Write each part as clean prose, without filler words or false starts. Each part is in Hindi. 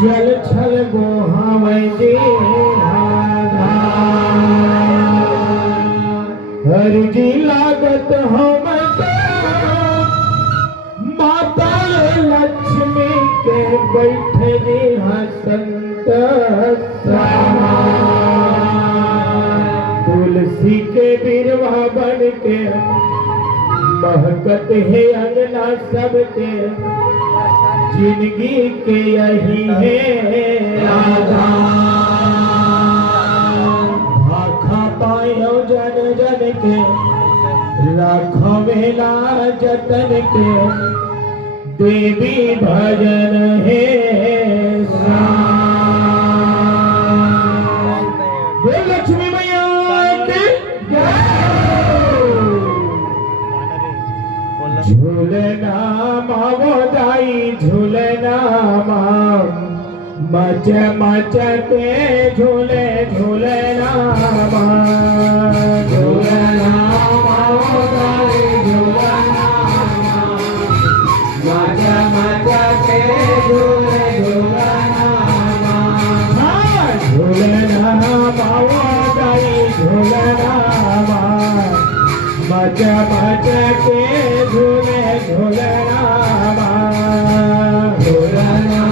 जल छल गोहावै दे हर जी लागत हम माता लक्ष्मी के बैठे हसंत तुलसी के बिरवा बन के महकत है अंगना सबके जिंदगी के यही है राधा भाखा पायो जन जन के राखवेला जतन के देवी भजन है लक्ष्मी मैया की झूलना मावो दाई झूलना माम मच मच के झूले झूलना झूलना मावो दाई झूलना मच मच के झूले झूलना झूलना मावो दाई झूलना मच मच के झूले झूलना झूलना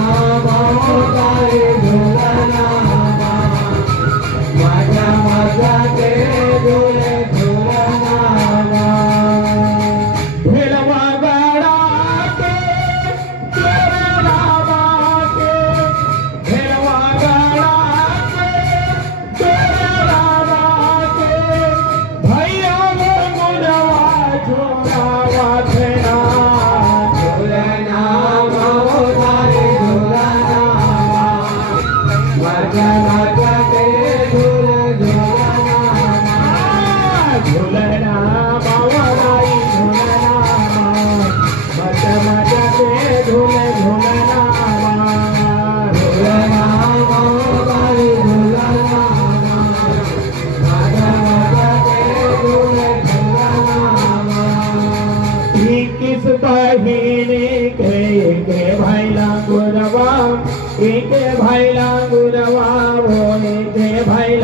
माई झूलना मच मच के झूले झूलना भेलवा गड़ा के तेरे रामा के भेलवा गड़ा के तेरे रामा के भैया भाई लांगुरवा वो भाई